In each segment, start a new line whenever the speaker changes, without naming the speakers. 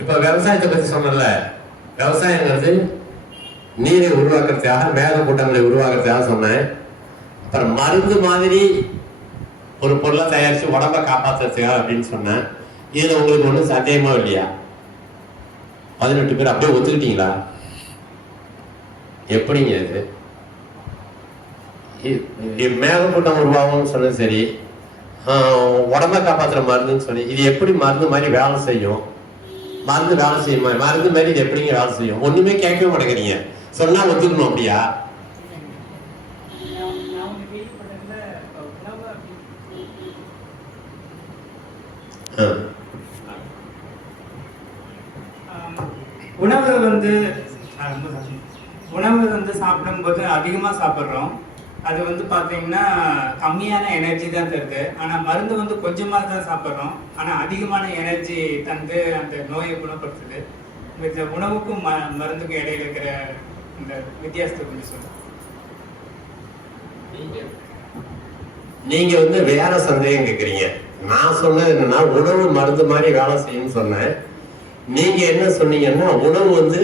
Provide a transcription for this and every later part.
இப்ப விவசாயத்தை பத்தி சொன்னல விவசாயங்கிறது நீரை உருவாக்குறதுக்காக மேக கூட்டங்களை உருவாக்குறதுக்காக சொன்னேன் அப்புறம் மருந்து மாதிரி ஒரு பொருளை தயாரித்து உடம்ப காப்பாற்றுறதுக்காக அப்படின்னு சொன்னேன் இதுல உங்களுக்கு ஒன்றும் சந்தேகமாக இல்லையா பதினெட்டு பேர் அப்படியே ஒத்துக்கிட்டீங்களா எப்படிங்க இது மேகக்கூட்டம் உருவாகும்னு சொன்னது சரி உடம்ப காப்பாத்துற மருந்துன்னு சொல்லி இது எப்படி மருந்து மாதிரி வேலை செய்யும் மருந்து வேலை செய்யுமா மருந்து மாதிரி இது எப்படிங்க வேலை செய்யும் ஒண்ணுமே கேட்கவே மாட்டேங்கிறீங்க சொன்னால் ஒத்துக்கணும் அப்படியா
உணவு வந்து உணவு வந்து சாப்பிடும் போது அதிகமா சாப்பிடுறோம் அது வந்து பார்த்தீங்கன்னா கம்மியான எனர்ஜி தான் தருது ஆனால் மருந்து வந்து கொஞ்சமாக தான் சாப்பிட்றோம் ஆனால் அதிகமான எனர்ஜி தந்து அந்த நோயை குணப்படுத்துது இந்த உணவுக்கும் ம மருந்துக்கும் இடையில இருக்கிற இந்த வித்தியாசத்தை கொஞ்சம் சொல்லுங்க
நீங்க வந்து வேற சந்தேகம் கேட்குறீங்க நான் சொன்னது என்னன்னா உணவு மருந்து மாதிரி வேலை செய்யும்னு சொன்னேன் நீங்க என்ன சொன்னீங்கன்னா உணவு வந்து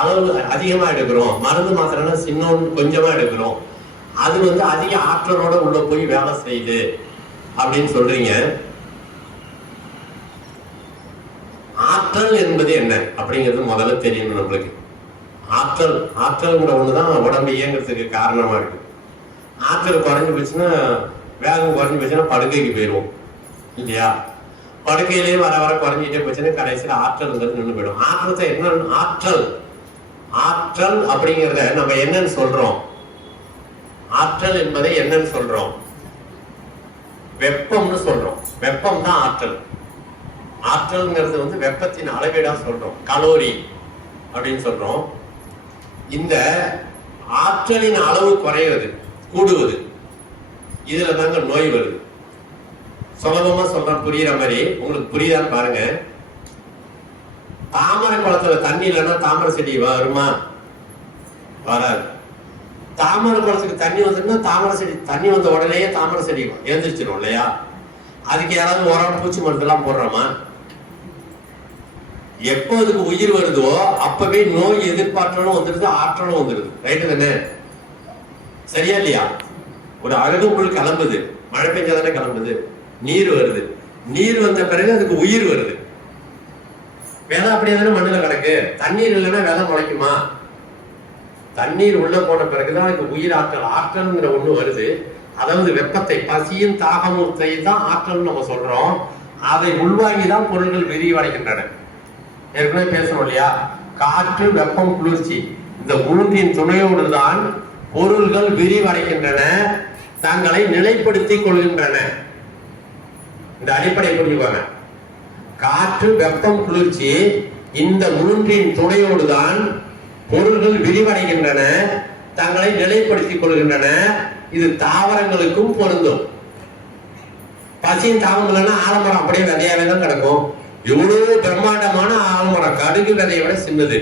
அளவு அதிகமா எடுக்கிறோம் மருந்து மாத்திரம்னா சின்ன கொஞ்சமா எடுக்கிறோம் அது வந்து அதிக ஆற்றலோட உள்ள போய் வேலை செய்யுது அப்படின்னு சொல்றீங்க ஆற்றல் என்பது என்ன அப்படிங்கிறது முதல்ல தெரியணும் நம்மளுக்கு ஆற்றல் ஆற்றல் கூட ஒண்ணுதான் உடம்பு இயங்குறதுக்கு காரணமா இருக்கு ஆற்றல் குறைஞ்சு போச்சுன்னா வேகம் குறைஞ்சு போச்சுன்னா படுக்கைக்கு போயிடுவோம் இல்லையா படுக்கையிலேயே வர வர குறைஞ்சிட்டே போச்சுன்னா கடைசியில் ஆற்றல்ங்கிறது நின்று போயிடும் ஆற்றல் என்ன ஆற்றல் ஆற்றல் அப்படிங்கிறத நம்ம என்னன்னு சொல்றோம் ஆற்றல் என்பதை என்னன்னு சொல்றோம் வெப்பம்னு சொல்றோம் வெப்பம் தான் ஆற்றல் ஆற்றல்ங்கிறது வந்து வெப்பத்தின் அளவீடா சொல்றோம் கலோரி அப்படின்னு சொல்றோம் இந்த ஆற்றலின் அளவு குறைவது கூடுவது இதுல தாங்க நோய் வருது சுலபமா சொல்ற புரியுற மாதிரி உங்களுக்கு புரியுதான்னு பாருங்க தாமரை குளத்துல தண்ணி இல்லைன்னா தாமரை செடி வருமா வராது தாமரை மரத்துக்கு தண்ணி வந்துட்டுனா தாமரை செடி தண்ணி வந்த உடனேயே தாமரை செடி எழுந்திரிச்சிடும் இல்லையா அதுக்கு யாராவது உரம் பூச்சி மருந்தெல்லாம் போடுறோமா எப்போ அதுக்கு உயிர் வருதோ அப்பவே நோய் எதிர்பார்த்தலும் வந்துடுது ஆற்றலும் வந்துருது ரைட்டு தானே சரியா இல்லையா ஒரு அழகு புல் கிளம்புது மழை பெஞ்சா தானே கிளம்புது நீர் வருது நீர் வந்த பிறகு அதுக்கு உயிர் வருது விதை அப்படியே தானே மண்ணில் கிடக்கு தண்ணீர் இல்லைன்னா விதை முளைக்குமா தண்ணீர் உள்ள போன பிறகுதான் இந்த உயிர் ஆற்றல் ஆற்றல்ங்கிற ஒண்ணு வருது அதாவது வெப்பத்தை பசியும் தாகமும் தான் ஆற்றல் நம்ம சொல்றோம் அதை உள்வாங்கி தான் பொருள்கள் விரிவடைகின்றன ஏற்கனவே பேசணும் இல்லையா காற்று வெப்பம் குளிர்ச்சி இந்த மூன்றின் துணையோடு தான் பொருள்கள் விரிவடைகின்றன தங்களை நிலைப்படுத்திக் கொள்கின்றன இந்த அடிப்படையை புரிஞ்சுக்கோங்க காற்று வெப்பம் குளிர்ச்சி இந்த மூன்றின் துணையோடு தான் பொருள்கள் விரிவடைகின்றன தங்களை நிலைப்படுத்திக் கொள்கின்றன இது தாவரங்களுக்கும் பொருந்தும் பசியும் தாவங்கள்னா ஆலமரம் அப்படியே விதையாவே தான் கிடக்கும் எவ்வளவு பிரம்மாண்டமான ஆலமரம் கடுகு விதையை விட சின்னது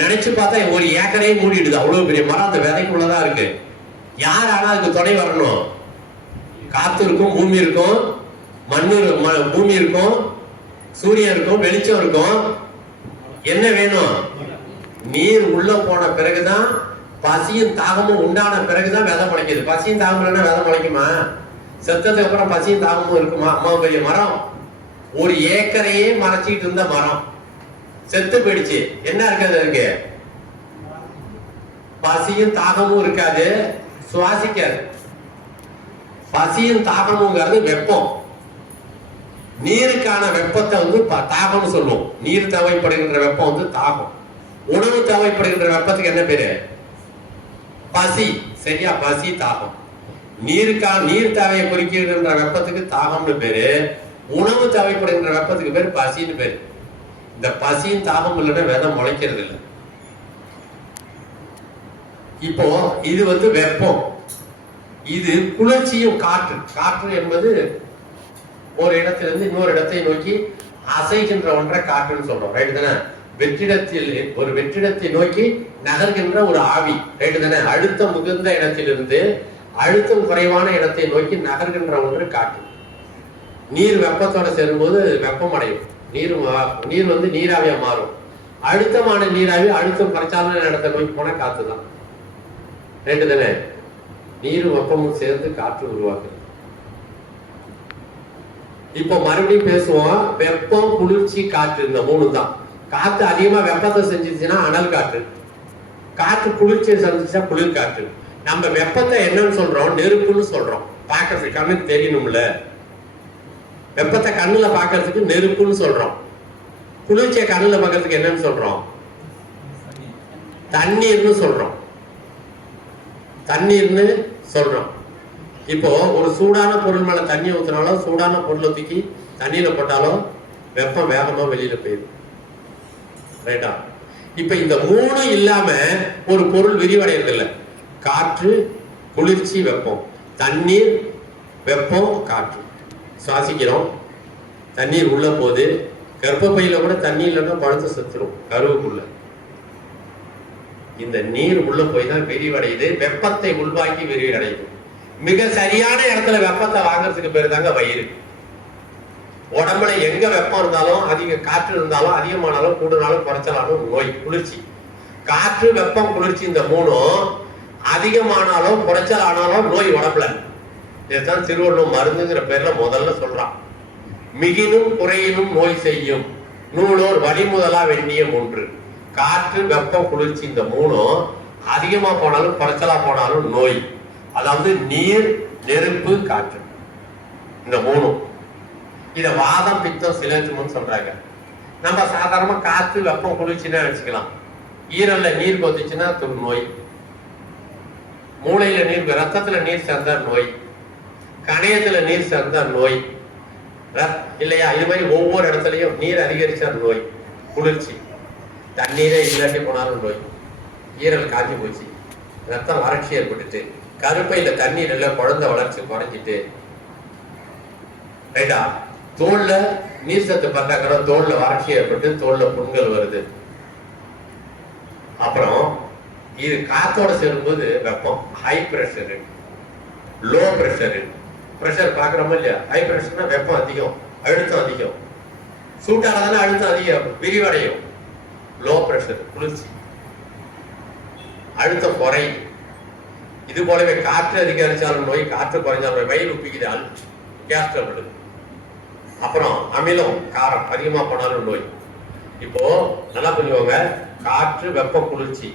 நினைச்சு பார்த்தா ஒரு ஏக்கரையே மூடிடுது அவ்வளவு பெரிய மரம் அந்த விதைக்குள்ளதா இருக்கு யார் ஆனா அதுக்கு துணை வரணும் காத்து இருக்கும் பூமி இருக்கும் மண்ணு பூமி இருக்கும் சூரியன் இருக்கும் வெளிச்சம் இருக்கும் என்ன வேணும் நீர் உள்ள போன பிறகுதான் பசியும் தாகமும் உண்டான பிறகுதான் விதை முளைக்குது பசியும் தாகம் இல்லைன்னா விதை முளைக்குமா செத்ததுக்கு அப்புறம் பசியும் தாகமும் இருக்குமா அம்மா பெரிய மரம் ஒரு ஏக்கரையே மறைச்சிட்டு இருந்த மரம் செத்து போயிடுச்சு என்ன இருக்காது அதுக்கு பசியும் தாகமும் இருக்காது சுவாசிக்காது பசியும் தாகமுங்கிறது வெப்பம் நீருக்கான வெப்பத்தை வந்து தாகம்னு சொல்லுவோம் நீர் தேவைப்படுகின்ற வெப்பம் வந்து தாகம் உணவு தேவைப்படுகின்ற வெப்பத்துக்கு என்ன பேரு பசி சரியா பசி தாகம் நீருக்கா நீர் தேவையை குறிக்கின்ற வெப்பத்துக்கு தாகம்னு பேரு உணவு தேவைப்படுகின்ற வெப்பத்துக்கு பேர் பசின்னு பேரு இந்த பசியும் தாகம் இல்லைன்னா வெதம் முளைக்கிறது இல்லை இப்போ இது வந்து வெப்பம் இது குளிர்ச்சியும் காற்று காற்று என்பது ஒரு இடத்திலிருந்து இன்னொரு இடத்தை நோக்கி அசைகின்ற ஒன்றை காற்றுன்னு சொல்றோம் ரைட்டு தானே வெற்றிடத்தில் ஒரு வெற்றிடத்தை நோக்கி நகர்கின்ற ஒரு ஆவி ரைட்டு தானே அழுத்தம் மிகுந்த இடத்திலிருந்து அழுத்தம் குறைவான இடத்தை நோக்கி நகர்கின்ற ஒன்று காற்று நீர் வெப்பத்தோட சேரும்போது வெப்பம் அடையும் நீர் நீர் வந்து நீராவியா மாறும் அழுத்தமான நீராவி அழுத்தம் குறைச்சாலும் இடத்தை நோக்கி போன காத்து தான் ரைட்டு தானே நீரும் வெப்பமும் சேர்ந்து காற்று உருவாக்குது இப்போ மறுபடியும் பேசுவோம் வெப்பம் குளிர்ச்சி காற்று இந்த மூணு தான் காற்று அதிகமாக வெப்பத்தை செஞ்சிருச்சுன்னா அனல் காற்று காற்று குளிர்ச்சி செஞ்சிச்சா குளிர் காற்று நம்ம வெப்பத்தை என்னன்னு சொல்கிறோம் நெருப்புன்னு சொல்கிறோம் பார்க்கறதுக்கு கண்ணுக்கு தெரியணும்ல வெப்பத்தை கண்ணில் பார்க்கறதுக்கு நெருப்புன்னு சொல்கிறோம் குளிர்ச்சியை கண்ணில் பார்க்கறதுக்கு என்னன்னு சொல்கிறோம் தண்ணீர்னு சொல்கிறோம் தண்ணீர்னு சொல்கிறோம் இப்போ ஒரு சூடான பொருள் மேலே தண்ணி ஊத்துனாலும் சூடான பொருளை தூக்கி தண்ணியில் போட்டாலும் வெப்பம் வேகமாக வெளியில் போயிடும் ரெண்டாம் இப்ப இந்த மூணும் இல்லாம ஒரு பொருள் விரிவடையறதில்லை காற்று குளிர்ச்சி வெப்பம் தண்ணீர் வெப்பம் காற்று சுவாசிக்கிறோம் தண்ணீர் உள்ள போது கர்ப்பப்பையில கூட தண்ணீர் இல்லைன்னா பழுத்து செத்துரும் கருவுக்குள்ள இந்த நீர் உள்ள போய் தான் விரிவடையுது வெப்பத்தை உள்வாக்கி விரிவடையுது மிக சரியான இடத்துல வெப்பத்தை வாங்குறதுக்கு பேர் தாங்க வயிறு உடம்புல எங்க வெப்பம் இருந்தாலும் அதிக காற்று இருந்தாலும் அதிகமானாலும் கூடுனாலும் குறைச்சலாலும் நோய் குளிர்ச்சி காற்று வெப்பம் குளிர்ச்சி இந்த மூணும் அதிகமானாலும் குறைச்சல் ஆனாலும் நோய் உடம்புல இதுதான் திருவள்ளுவர் மருந்துங்கிற பேர்ல முதல்ல சொல்றான் மிகினும் குறையினும் நோய் செய்யும் நூலோர் வழிமுதலா வெண்ணிய மூன்று காற்று வெப்பம் குளிர்ச்சி இந்த மூணும் அதிகமா போனாலும் குறைச்சலா போனாலும் நோய் அதாவது நீர் நெருப்பு காற்று இந்த மூணும் இதை வாதம் பித்தம் சிலத்துமோன்னு சொல்றாங்க நம்ம சாதாரணமா காற்று வெப்பம் குளிர்ச்சின்னா வச்சுக்கலாம் ஈரல்ல நீர் கொதிச்சுன்னா துள் நோய் மூளையில நீர் ரத்தத்துல நீர் சேர்ந்தா நோய் கணையத்துல நீர் சேர்ந்தா நோய் இல்லையா இது மாதிரி ஒவ்வொரு இடத்துலையும் நீர் அதிகரிச்சா நோய் குளிர்ச்சி தண்ணீரே இல்லாட்டி போனாலும் நோய் ஈரல் காஞ்சி போச்சு ரத்தம் வறட்சி ஏற்பட்டுட்டு கருப்பையில தண்ணீர் இல்லை குழந்தை வளர்ச்சி குறைஞ்சிட்டு ரைட்டா தோல்ல நீர் சத்து பற்றாக்குறை தோல்ல வறட்சி ஏற்பட்டு தோல்ல புண்கள் வருது அப்புறம் இது காத்தோட சேரும்போது வெப்பம் high pressure low pressure pressure பாக்குறோமோ இல்லையா ஹை ப்ரெஷர்னா வெப்பம் அதிகம் அழுத்தம் அதிகம் சூட்டானதான அழுத்தம் அதிகம் விரிவடையும் லோ ப்ரெஷர் குளிர்ச்சி அழுத்தம் குறை இது போலவே காற்று அதிகரிச்சாலும் நோய் காற்று குறைஞ்சாலும் வயிறு உப்பிக்குது அழுச்சு கேஸ்ட்ரல் அப்புறம் அமிலம் காரம் அதிகமா போனாலும் நோய் இப்போ நல்லா புரிஞ்சுக்கோங்க காற்று வெப்ப குளிர்ச்சி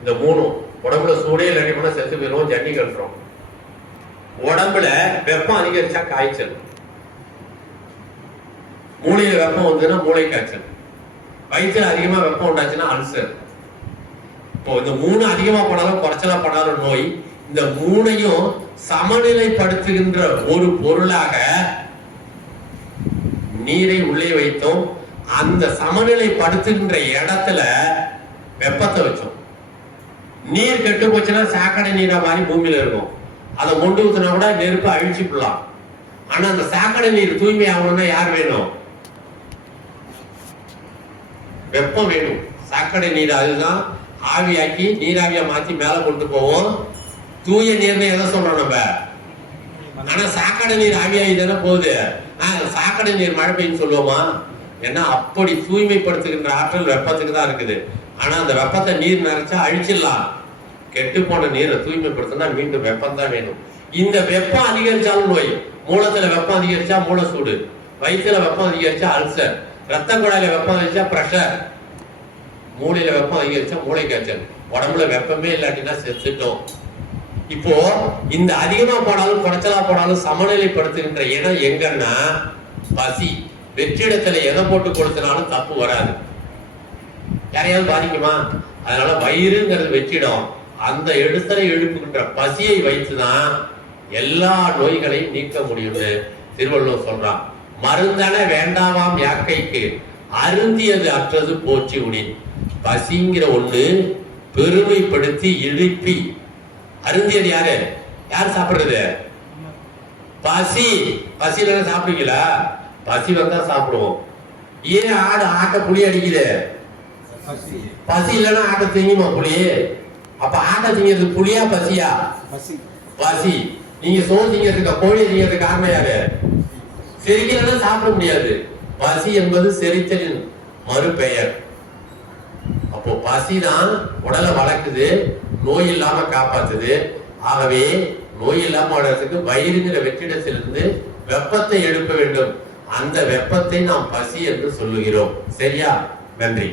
இந்த மூணும் உடம்புல சூடே இல்லை போனா செத்து போயிடும் ஜட்டி கட்டுறோம் உடம்புல வெப்பம் அதிகரிச்சா காய்ச்சல் மூளையில வெப்பம் வந்ததுன்னா மூளை காய்ச்சல் வயிற்றுல அதிகமா வெப்பம் உண்டாச்சுன்னா அல்சர் இப்போ இந்த மூணு அதிகமா போனாலும் குறைச்சலா போனாலும் நோய் இந்த மூணையும் சமநிலைப்படுத்துகின்ற ஒரு பொருளாக நீரை உள்ளே வைத்தோம் அந்த சமநிலை படுத்துகின்ற இடத்துல வெப்பத்தை வச்சோம் நீர் கெட்டு போச்சுன்னா சாக்கடை நீரா மாதிரி பூமியில இருக்கும் அதை கொண்டு ஊத்தினா கூட நெருப்பு அழிச்சு அழிச்சுக்கலாம் ஆனா அந்த சாக்கடை நீர் தூய்மை ஆகணும்னா யார் வேணும் வெப்பம் வேணும் சாக்கடை நீர் அதுதான் ஆவியாக்கி நீராவியா மாத்தி மேல கொண்டு போவோம் தூய நீர்னு எதை சொல்றோம் நம்ம ஆனா சாக்கடை நீர் ஆவியாகி தானே போகுது சாக்கடை நீர் மழை பெய்யும் சொல்லுவோமா ஏன்னா அப்படி தூய்மைப்படுத்துகின்ற ஆற்றல் வெப்பத்துக்கு தான் இருக்குது ஆனால் அந்த வெப்பத்தை நீர் நிறைச்சா அழிச்சிடலாம் கெட்டு போன நீரை தூய்மைப்படுத்தினா மீண்டும் வெப்பம் தான் வேணும் இந்த வெப்பம் அதிகரிச்சாலும் நோய் மூலத்துல வெப்பம் அதிகரிச்சா மூல சூடு வயிற்றுல வெப்பம் அதிகரிச்சா அல்சர் ரத்த குழாயில வெப்பம் அதிகரிச்சா ப்ரெஷர் மூளையில வெப்பம் அதிகரிச்சா மூளை காய்ச்சல் உடம்புல வெப்பமே இல்லாட்டினா செத்துட்டோம் இப்போ இந்த அதிகமா போனாலும் குறைச்சலா போனாலும் சமநிலைப்படுத்துகின்ற இடம் எங்கன்னா பசி வெற்றிடத்துல எதை போட்டு கொடுத்தனாலும் தப்பு வராது யாரையாவது பாதிக்குமா அதனால வயிறுங்கிறது வெற்றிடம் அந்த எடுத்தலை எழுப்புகின்ற பசியை வைத்துதான் எல்லா நோய்களையும் நீக்க முடியும்னு திருவள்ளுவர் சொல்றான் மருந்தன வேண்டாமாம் யாக்கைக்கு அருந்தியது அற்றது போற்றி உடின் பசிங்கிற ஒண்ணு பெருமைப்படுத்தி இழுப்பி அருந்தியது யாரு யார் சாப்பிடுறது பசி பசி இல்லைன்னா சாப்பிடுவீங்களா பசி வந்தா சாப்பிடுவோம் ஏன் ஆடு ஆட்ட புளி அடிக்குது பசி இல்லைன்னா ஆட்ட திங்குமா புளி அப்ப ஆட்ட திங்கிறது புளியா பசியா பசி நீங்க சோறு திங்கிறதுக்கு கோழி திங்கிறதுக்கு காரணம் யாரு செரிக்கிறதா சாப்பிட முடியாது பசி என்பது செரித்தலின் மறுபெயர் பசி தான் உடலை வளர்க்குது நோய் இல்லாம காப்பாத்துது ஆகவே நோய் இல்லாம வளர்றதுக்கு வயிறுங்கிற வெற்றிடத்திலிருந்து வெப்பத்தை எடுக்க வேண்டும் அந்த வெப்பத்தை நாம் பசி என்று சொல்லுகிறோம் சரியா நன்றி